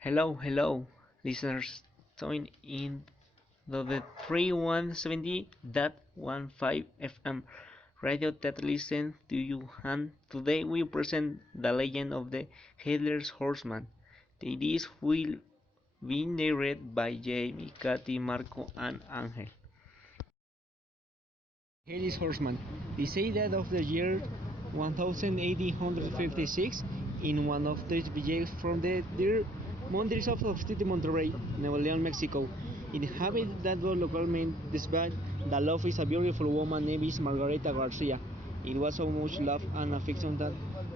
Hello, listeners. Tune in the 3170.15 FM radio that listen to you. And today we present the legend of the Headless Horseman. This will be narrated by Jamie, Kathy, Marco, and Angel. Headless Horseman. They say that of the year 1856, in one of the villages from the dear mountains of the city Monterrey, Nuevo León, Mexico, it happened that the local man described the love is a beautiful woman named Margarita Garcia. It was so much love and affection that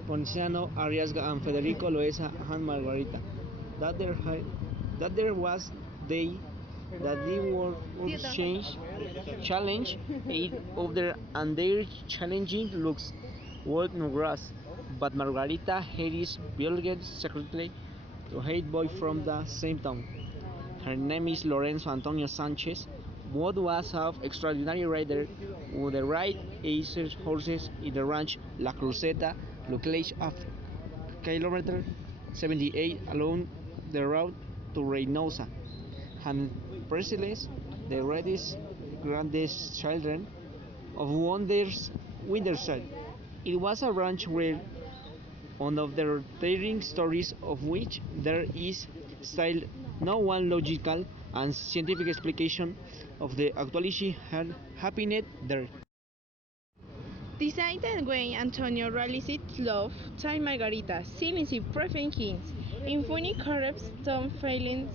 Ponciano, Arriasga, and Federico Loesa and Margarita. That there, that there was day that they were change, challenge each other and their challenging looks would no grass. But Margarita Harris belonged secretly to a boy from the same town. Her name is Lorenzo Antonio Sanchez. What was of extraordinary rider with the right ace horses in the ranch La Cruceta, located at kilometer 78 along the route to Reynosa, and Persiles, the reddest grandest children of Wonder's Winterside. It was a ranch where one of the daring stories of which there is still no one logical and scientific explication of the actually had happened there. Decided when Antonio realized love, time Margarita, seemingly preferring hints, in funny corrupt some feelings,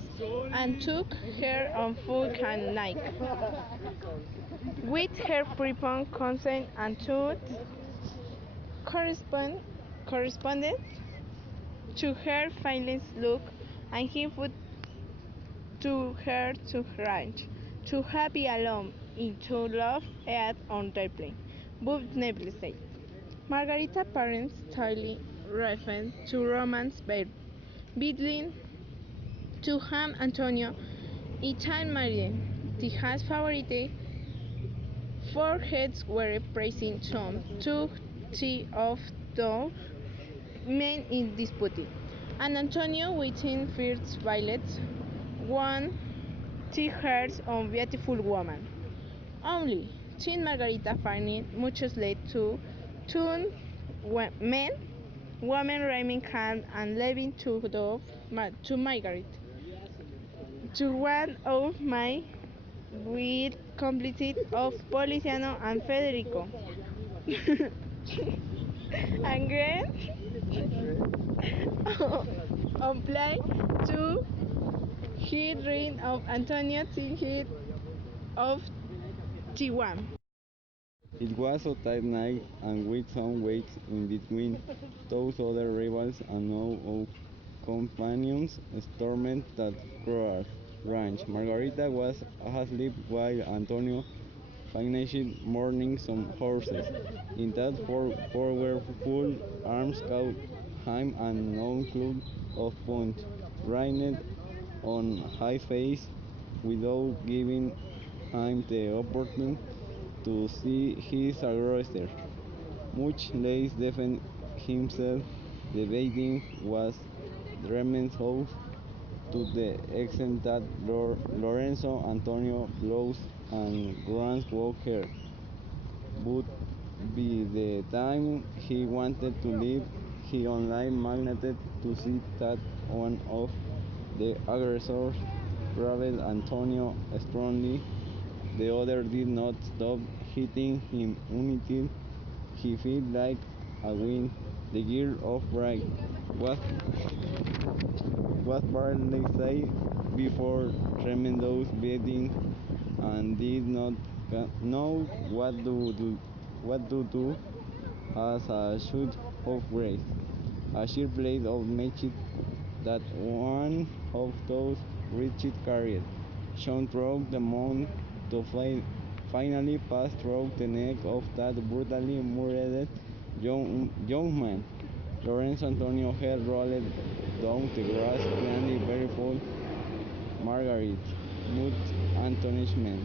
and took her on full can night. With her preponed consent and truth correspond, corresponded to her feelings look, and he would to her to ranch, to happy alone, into love at on their plane. But needlessly, Margarita parents totally referred to romance beetling to Ham Antonio Itan Marie, the has favorite foreheads were praising some two three of those men in dispute, and Antonio waiting fierce violets one tea hairs on beautiful woman. Only Teen Margarita finding much led to two men, woman rhyming hand and leaving to Margaret. To one of my with completed of Policiano and Federico. And Grant on play to hit ring of Antonio till hit of T1. It was a tight night, and with some weight in between those other rivals and no of companions stormed that cruel ranch. Margarita was asleep while Antonio finished mourning some horses. In that powerful arms caught him and no clue of point, rained on high face without giving him the opportunity to see his aggressor, much less defend himself. The beating was tremendous to the extent that Lorenzo Antonio blows and grants walk her. But by the time he wanted to leave, he only managed to see that one of the aggressors grabbed Antonio strongly. The other did not stop hitting him until he felt like a wind. The gear of brake was paralyzed before tremendous beating and did not know what to do as a shoot of grace. A sheer blade of match that one of those Richard carried shone through the moon to finally pass through the neck of that brutally murdered young man. Lorenzo Antonio had rolled down the grass, plainly very full. Margaret, mute astonishment.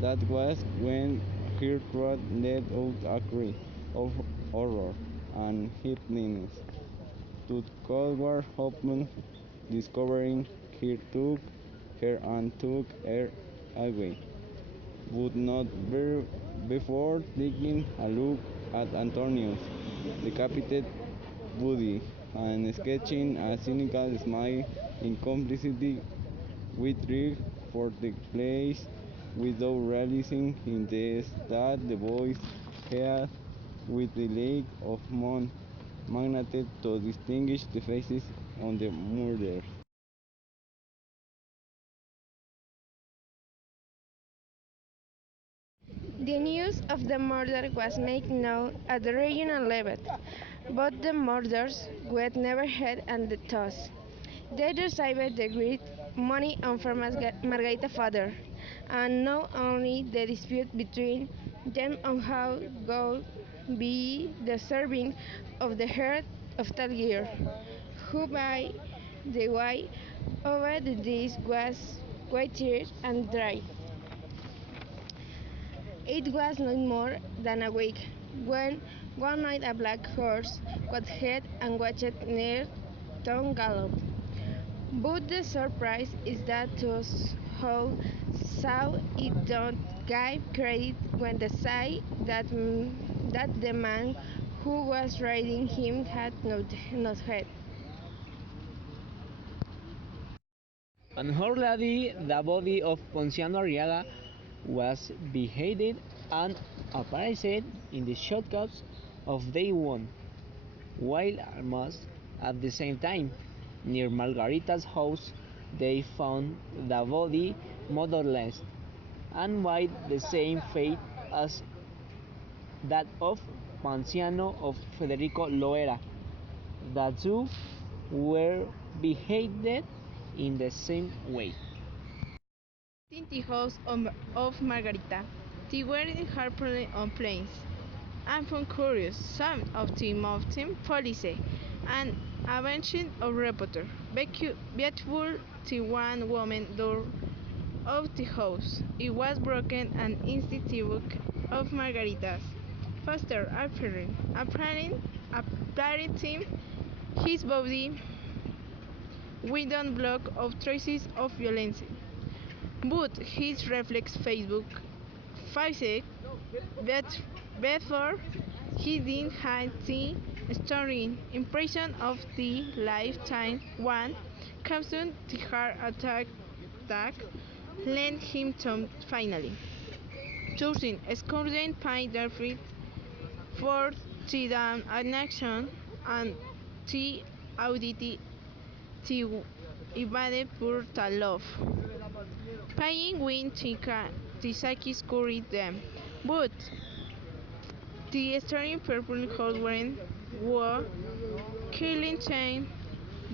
That was when her throat let out a cry of horror and helplessness. To Colward Hoffman, discovering her and took her away, but not before taking a look at Antonio's decapitated body and sketching a cynical smile in complicity with Rick for the place without realizing in the that the boys had with the lack of magnetic to distinguish the faces on the murderers. The news of the murder was made known at the regional level, but the murders were never heard and the toss. They received the great money on from Margarita's father, and not only the dispute between them on how go be the serving of the herd of that year, who by the way over the days was quite tired and dry. It was not more than a week when one night a black horse got hit and watched near town gallop. But the surprise is that those who saw it don't give credit when they say that the man who was riding him had not head. Unfortunately, the body of Ponciano Arriaga was beheaded and appeared in the shotguns of day one, while almost at the same time, near Margarita's house, they found the body motherless and with the same fate as that of Ponciano of Federico Loera. The two were beheaded in the same way. The house of Margarita, the wedding harpooning on planes. I'm from curious, some of the mountain police, and avenging of reporter. Beautiful the one woman door of the house. It was broken and institute of Margarita's. Faster apparent his body with a block of traces of violence. But his reflex Facebook faced that before he didn't have the stirring impression of the lifetime one capsule the heart attack led him to finally choosing Scotland Pine Darfield for the down action and the audit the evaded pure love. Paying Win Tisaki scurried them, but the starting purple Hallway were killing chain.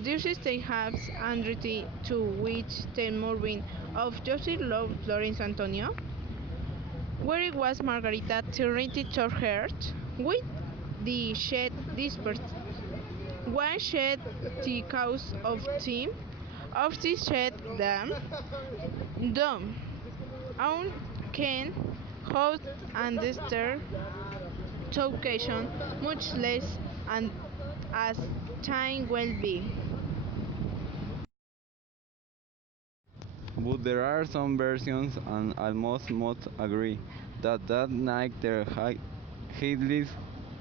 These state hubs and to which the moving of Joseph Love Florence Antonio, where it was Margarita Trinity to heart with the shed dispersed. One shed the cause of team of this shed dam dome on can hold and stir to occasion much less and as time will be. But there are some versions, and almost most agree, that night the headless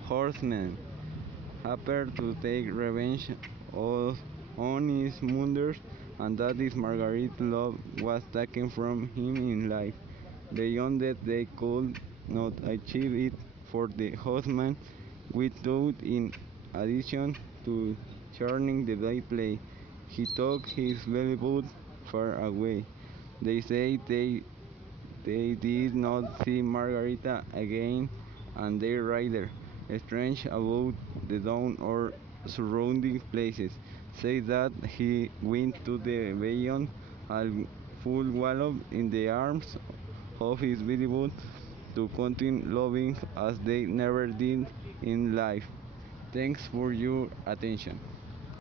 horseman happened to take revenge on his murders, and that his Marguerite love was taken from him in life. Beyond that, they could not achieve it for the horseman, without, in addition to churning the play, he took his beloved far away. They say they did not see Margarita again, and their rider, strange about the town or surrounding places, say that he went to the beyond and full wallop in the arms of his beloved to continue loving as they never did in life. Thanks for your attention.